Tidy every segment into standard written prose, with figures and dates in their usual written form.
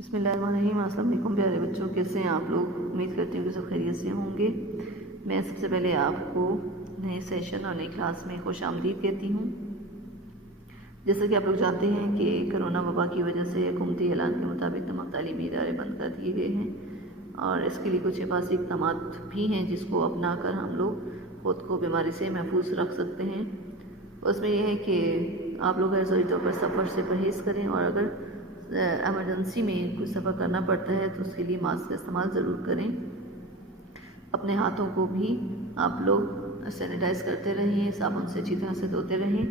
بسم اللہ الرحمن الرحیم۔ السلام علیکم پیارے بچوں، کیسے ہیں آپ لوگ؟ امید کرتی ہوں کہ سب خیریت سے ہوں گے۔ میں سب سے پہلے آپ کو نئے سیشن اور نئی کلاس میں خوش آمدید کہتی ہوں۔ جیسا کہ آپ لوگ جانتے ہیں کہ کرونا وبا کی وجہ سے حکومتی اعلان کے مطابق تمام تعلیمی ادارے بند کر دیے گئے ہیں، اور اس کے لیے کچھ حفاظتی اقدامات بھی ہیں جس کو اپنا کر ہم لوگ خود کو بیماری سے محفوظ رکھ سکتے ہیں۔ اس میں یہ ہے کہ آپ لوگ ضروری طور پر سفر سے پرہیز کریں، اور اگر ایمرجنسی میں کوئی سفر کرنا پڑتا ہے تو اس کے لیے ماسک کا استعمال ضرور کریں۔ اپنے ہاتھوں کو بھی آپ لوگ سینیٹائز کرتے رہیں، صابن سے اچھی طرح سے دھوتے رہیں،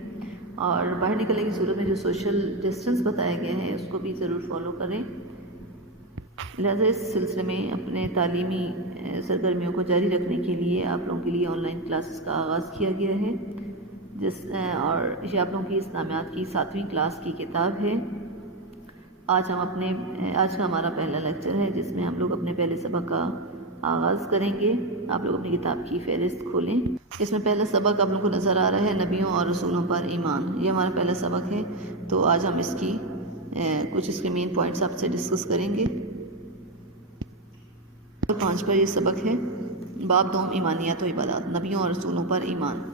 اور باہر نکلنے کی صورت میں جو سوشل ڈسٹینس بتایا گیا ہے اس کو بھی ضرور فالو کریں۔ لہٰذا اس سلسلے میں اپنے تعلیمی سرگرمیوں کو جاری رکھنے کے لیے آپ لوگوں کے لیے آن لائن کلاسز کا آغاز کیا گیا ہے، اور یہ آپ لوگوں کی اسلامیات کی 7ویں کلاس کی کتاب ہے۔ آج کا ہمارا پہلا لیکچر ہے جس میں ہم لوگ اپنے پہلے سبق کا آغاز کریں گے۔ آپ لوگ اپنی کتاب کی فہرست کھولیں۔ اس میں پہلا سبق آپ لوگوں کو نظر آ رہا ہے، نبیوں اور رسولوں پر ایمان۔ یہ ہمارا پہلا سبق ہے، تو آج ہم اس کی کچھ اس کے مین پوائنٹس آپ سے ڈسکس کریں گے۔ 5 پر یہ سبق ہے، باب 2 ایمانیات و عبادات، نبیوں اور رسولوں پر ایمان۔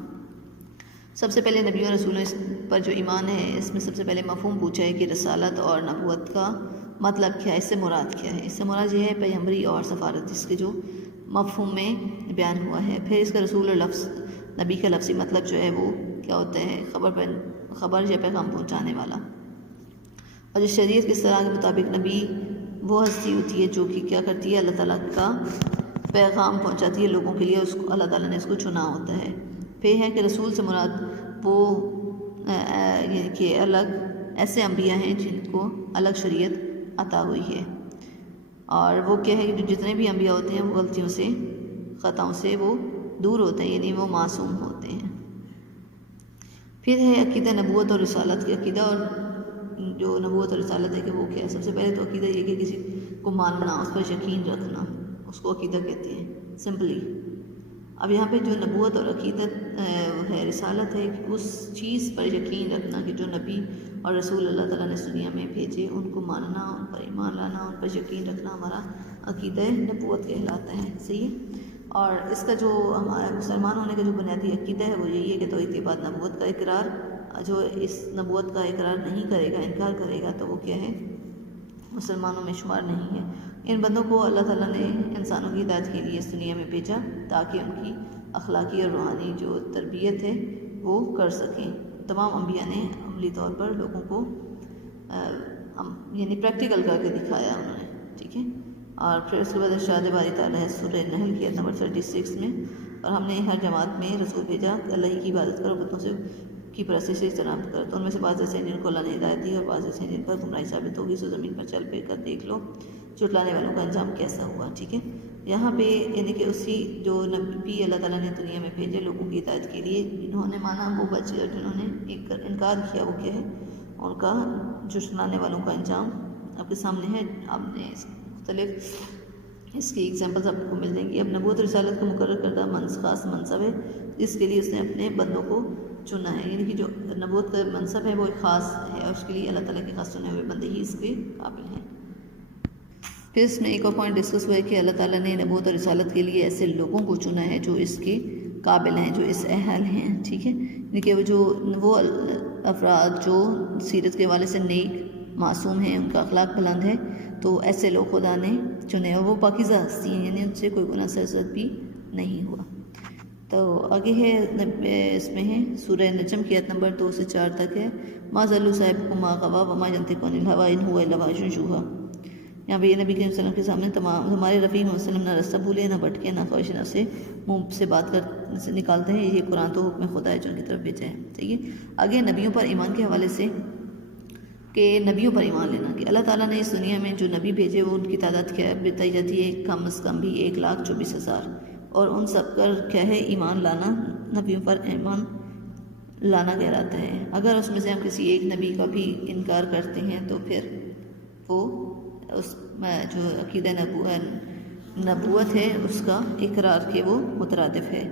سب سے پہلے نبیوں اور رسولوں پر جو ایمان ہے، اس میں سب سے پہلے مفہوم پوچھا ہے کہ رسالت اور نبوت کا مطلب کیا ہے، اس سے مراد کیا ہے۔ اس سے مراد یہ ہے پیغمبری اور سفارت، جس کے جو مفہوم میں بیان ہوا ہے۔ پھر اس کا رسول اور لفظ، نبی کا لفظی مطلب جو ہے وہ کیا ہوتا ہے، خبر یا پیغام پہنچانے والا۔ اور جو شریعت کی اصطلاح کے مطابق نبی وہ ہستی ہوتی ہے جو کہ کیا کرتی ہے، اللہ تعالیٰ کا پیغام پہنچاتی ہے لوگوں کے لیے، اس کو اللہ تعالیٰ نے اس کو چنا ہوتا ہے۔ پھر ہے کہ رسول سے مراد وہ کہ الگ ایسے انبیاء ہیں جن کو الگ شریعت عطا ہوئی ہے، اور وہ کیا ہے کہ جتنے بھی انبیاء ہوتے ہیں وہ غلطیوں سے، خطاؤں سے وہ دور ہوتے ہیں، یعنی وہ معصوم ہوتے ہیں۔ پھر ہے عقیدہ نبوت اور رسالت کی۔ عقیدہ اور جو نبوت اور رسالت ہے کہ وہ کیا ہے، سب سے پہلے تو عقیدہ یہ کہ کسی کو ماننا، اس پر یقین رکھنا، اس کو عقیدہ کہتے ہیں سمپلی۔ اب یہاں پہ جو نبوت اور عقیدت ہے، رسالت ہے کہ اس چیز پر یقین رکھنا کہ جو نبی اور رسول اللہ تعالیٰ نے اس دنیا میں بھیجے، ان کو ماننا، ان پر ایمان لانا، ان پر یقین رکھنا ہمارا عقیدہ نبوت کہلاتا ہے، صحیح ہے۔ اور اس کا جو ہمارا مسلمان ہونے کا جو بنیادی عقیدہ ہے وہ یہی ہے کہ توحید کے بعد نبوت کا اقرار، جو اس نبوت کا اقرار نہیں کرے گا، انکار کرے گا، تو وہ کیا ہے، مسلمانوں میں شمار نہیں ہے۔ ان بندوں کو اللہ تعالیٰ نے انسانوں کی ہدایت کے لیے اس دنیا میں بھیجا تاکہ ان کی اخلاقی اور روحانی جو تربیت ہے وہ کر سکیں۔ تمام انبیاء نے عملی طور پر لوگوں کو یعنی پریکٹیکل کر کے دکھایا انہوں نے، ٹھیک ہے۔ اور پھر اس کے بعد ارشاد باری تعالیٰ ہے سورہ نحل کی آیت نمبر 36 میں، اور ہم نے ہر جماعت میں رسول بھیجا کہ اللہ ہی کی عبادت کرو، بتوں سے کی پرستش سے اجتناب کرو۔ تو ان میں سے بعض ایسے ہیں جن کو اللہ نے ہدایت دی، اور بعض ایسے ہیں جن پر گمراہی ثابت ہوگی۔ سو زمین پر چل پھر کر دیکھ لو جھٹلانے والوں کا انجام کیسا ہوا، ٹھیک ہے۔ یہاں پہ یعنی کہ اسی جو نبی اللہ تعالیٰ نے دنیا میں بھیجے لوگوں کی ہدایت کے لیے، جنہوں نے مانا وہ بچے، اور جنہوں نے انکار کیا وہ کیا ہے، ان کا جھٹلانے والوں کا انجام آپ کے سامنے ہے۔ آپ نے مختلف اس کی ایگزامپلز آپ کو مل جائیں گی۔ اب نبوت رسالت کا مقرر کردہ خاص منصب ہے جس کے لیے اس نے اپنے بندوں کو چنا ہے، یعنی کہ جو نبوت کا منصب ہے وہ ایک خاص ہے، اور اس کے لیے اللہ تعالیٰ کے خاص چنے ہوئے بندے ہی اس کے قابل ہیں۔ پھر اس میں ایک اور پوائنٹ ڈسکس ہوا ہے کہ اللہ تعالیٰ نے نبوت اور رسالت کے لیے ایسے لوگوں کو چنا ہے جو اس کے قابل ہیں، جو اس اہل ہیں، ٹھیک ہے۔ یعنی کہ وہ افراد جو سیرت کے حوالے سے نیک، معصوم ہیں، ان کا اخلاق بلند ہے، تو ایسے لوگ خدا نے چنے، اور وہ پاکیزہ ہستی ہیں، یعنی ان سے کوئی گناہ سرزد بھی نہیں ہوا۔ تو آگے ہے اس میں ہے سورہ نجم کی آیت نمبر 2 سے 4 تک ہے، ما ضل صاحبکم ما غوی وما ینطق عن الہوی ان ہوا الا وحی یوحی۔ یہاں پہ یہ نبی کریم صلی اللہ علیہ وسلم کے سامنے تمام ہمارے رفیع وسلم نہ رستہ بھولے، نہ بھٹکے، نہ خواہش نفس سے منہ سے بات سے نکالتے ہیں، یہ قرآن تو حکم خدا ہے جو ان کی طرف بھیجا ہے، ٹھیک ہے۔ آگے نبیوں پر ایمان کے حوالے سے کہ نبیوں پر ایمان لینا کہ اللہ تعالیٰ نے اس دنیا میں جو نبی بھیجے وہ ان کی تعداد کیا بتائی جاتی ہے، کم از کم بھی 1,24,000، اور ان سب پر کیا ہے، ایمان لانا، نبیوں پر ایمان لانا کہلاتا ہے۔ اگر اس میں سے ہم کسی ایک نبی کا بھی انکار کرتے ہیں تو پھر وہ اس جو عقیدہ نبوت ہے اس کا اقرار کے وہ مترادف ہے۔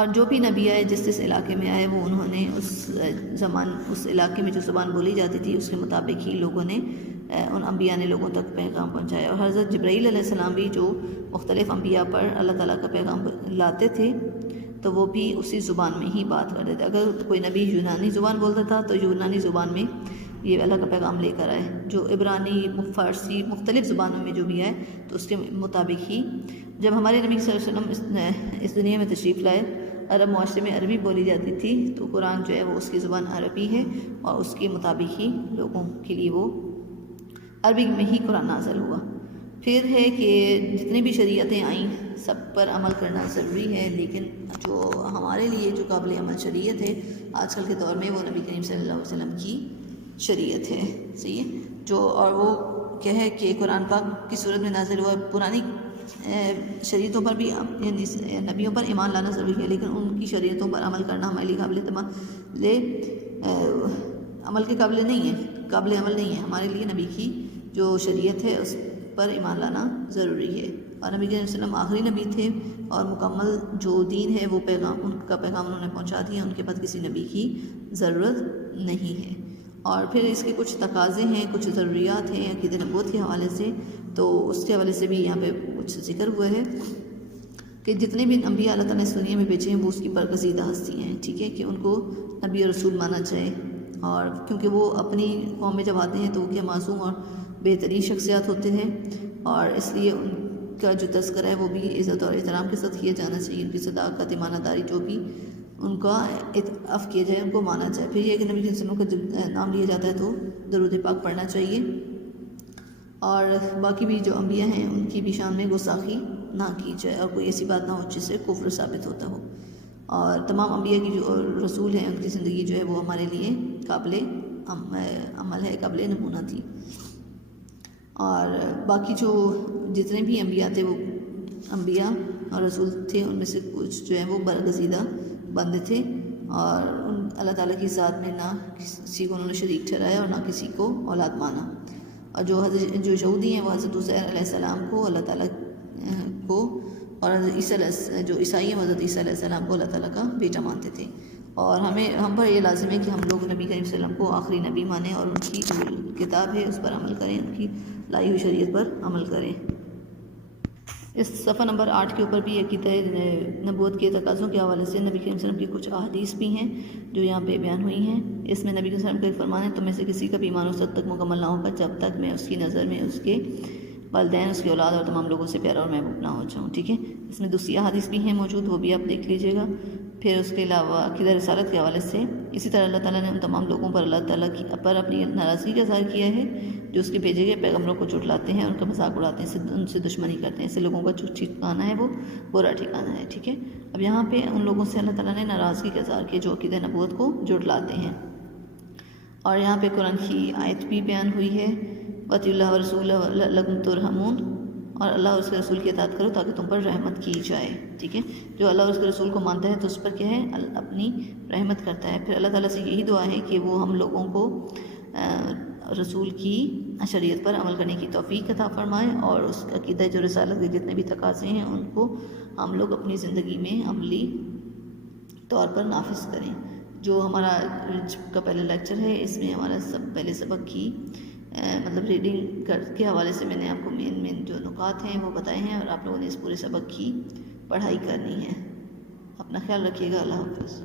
اور جو بھی نبی آئے جس علاقے میں آئے وہ انہوں نے اس علاقے میں جو زبان بولی جاتی تھی اس کے مطابق ہی لوگوں نے ان انبیاء نے لوگوں تک پیغام پہنچایا. اور حضرت جبرائیل علیہ السلام بھی جو مختلف انبیاء پر اللہ تعالیٰ کا پیغام لاتے تھے تو وہ بھی اسی زبان میں ہی بات کرتے تھے. اگر کوئی نبی یونانی زبان بولتا تھا تو یونانی زبان میں یہ اللہ کا پیغام لے کر آئے. جو عبرانی، فارسی، مختلف زبانوں میں جو بھی آئے تو اس کے مطابق ہی. جب ہمارے نبی صلی اللہ علیہ وسلم اس دنیا میں تشریف لائے، عرب معاشرے میں عربی بولی جاتی تھی تو قرآن جو ہے وہ اس کی زبان عربی ہے اور اس کے مطابق ہی لوگوں کے لیے وہ عربی میں ہی قرآن نازل ہوا. پھر ہے کہ جتنی بھی شریعتیں آئیں سب پر عمل کرنا ضروری ہے، لیکن جو ہمارے لیے جو قابل عمل شریعت ہے آج کل کے دور میں وہ نبی کریم صلی اللہ علیہ وسلم کی شریعت ہے. صحیح ہے. اور وہ کیا ہے کہ قرآن پاک کی صورت میں نازل ہوا. پرانی شریعتوں پر بھی یعنی نبیوں پر ایمان لانا ضروری ہے، لیکن ان کی شریعتوں پر عمل کرنا ہمارے لیے عمل کے قابل نہیں ہے، قابل عمل نہیں ہے. ہمارے لیے نبی کی جو شریعت ہے اس پر ایمان لانا ضروری ہے. اور نبی صلی اللہ علیہ وسلم آخری نبی تھے اور مکمل جو دین ہے وہ ان کا پیغام انہوں نے پہنچا دیا. ان کے بعد کسی نبی کی ضرورت نہیں ہے. اور پھر اس کے کچھ تقاضے ہیں، کچھ ضروریات ہیں عقیدہ نبوت کے حوالے سے، تو اس کے حوالے سے بھی یہاں پہ کچھ ذکر ہوا ہے کہ جتنے بھی انبیاء اللہ تعالیٰ نے اس دنیا میں بھیجے ہیں وہ اس کی برگزیدہ ہستی ہیں. ٹھیک ہے کہ ان کو نبی اور رسول مانا جائے. اور کیونکہ وہ اپنی قوم میں جب آتے ہیں تو وہ کیا معصوم اور بہترین شخصیات ہوتے ہیں، اور اس لیے ان کا جو تذکرہ ہے وہ بھی عزت اور احترام کے ساتھ کیا جانا چاہیے. ان کی صداقت، ایمانت داری، جو بھی ان کا اف کیا جائے، ان کو مانا جائے. پھر یہ کہ نبی صلی اللہ علیہ وسلم کا جب نام لیا جاتا ہے تو درود پاک پڑھنا چاہیے. اور باقی بھی جو انبیاء ہیں ان کی بھی شان میں گستاخی نہ کی جائے اور کوئی ایسی بات نہ ہو جس سے کفر ثابت ہوتا ہو. اور تمام انبیاء کی جو رسول ہیں ان کی زندگی جو ہے وہ ہمارے لیے قابل عمل ہے، قابل نمونہ تھی. اور باقی جو جتنے بھی انبیاء تھے وہ انبیاء اور رسول تھے، ان میں سے کچھ جو ہیں وہ برگزیدہ بندے تھے اور اللہ تعالیٰ کی ذات میں نہ کسی کو انہوں نے شریک ٹھہرایا اور نہ کسی کو اولاد مانا. اور جو یہودی ہیں وہ حضرت عزیر علیہ السلام کو اللہ تعالیٰ کو، اور جو عیسائی ہیں وہ حضرت عیسیٰ علیہ السلام کو اللہ تعالیٰ کا بیٹا مانتے تھے. اور ہم پر یہ لازم ہے کہ ہم لوگ نبی کریم صلی اللہ علیہ وسلم کو آخری نبی مانیں اور ان کی جو کتاب ہے اس پر عمل کریں، ان کی لائی ہوئی شریعت پر عمل کریں. اس صفحہ نمبر 8 کے اوپر بھی عقیدہ نبوت کے تقاضوں کے حوالے سے نبی کریم صلی اللہ علیہ وسلم کی کچھ احادیث بھی ہیں جو یہاں پہ بیان ہوئی ہیں. اس میں نبی کریم صلی اللہ علیہ وسلم کا ایک فرمان ہے، تم میں سے کسی کا بھی ایمان اس وقت تک مکمل نہ ہوگا جب تک میں اس کی نظر میں اس کے والدین، اس کی اولاد اور تمام لوگوں سے پیارا اور محبوب نہ ہو جاؤں. ٹھیک ہے. اس میں دوسری احادیث بھی ہیں موجود، وہ بھی آپ دیکھ لیجیے گا. پھر اس کے علاوہ عقیدہ رسالت کے حوالے سے اسی طرح اللہ تعالیٰ نے ان تمام لوگوں پر اللہ تعالیٰ پر اپنی ناراضگی کا اظہار کیا ہے جو اس کے بھیجے گئے پیغمبروں کو جھٹلاتے ہیں، ان کا مذاق اڑاتے ہیں، ان سے دشمنی کرتے ہیں. ایسے لوگوں کا جو ٹھکانہ ہے وہ برا ٹھکانہ ہے. ٹھیک ہے. اب یہاں پہ ان لوگوں سے اللہ تعالیٰ نے ناراضگی کا اظہار کیا جو عقیدہ نبوت کو جھٹلاتے ہیں. اور یہاں پہ قرآن کی آیت بھی بیان ہوئی ہے، وَأَطِیعُوا اللَّهَ وَرَسُولَهُ لَعَلَّکُمْ تُرْحَمُونَ، اور اللہ اور اس کے رسول کی اطاعت کرو تاکہ تم پر رحمت کی جائے. ٹھیک ہے. جو اللہ اور اس کے رسول کو مانتا ہے تو اس پر کیا ہے، اپنی رحمت کرتا ہے. پھر اللہ تعالیٰ سے یہی دعا ہے کہ وہ ہم لوگوں کو رسول کی شریعت پر عمل کرنے کی توفیق عطا فرمائے اور اس عقیدہ جو رسالت کے جتنے بھی تقاضے ہیں ان کو ہم لوگ اپنی زندگی میں عملی طور پر نافذ کریں. جو ہمارا کا پہلا لیکچر ہے اس میں ہمارا پہلے سبق کی مطلب ریڈنگ کے حوالے سے میں نے آپ کو مین جو نکات ہیں وہ بتائے ہیں، اور آپ لوگوں نے اس پورے سبق کی پڑھائی کرنی ہے. اپنا خیال رکھیے گا. اللہ حافظ.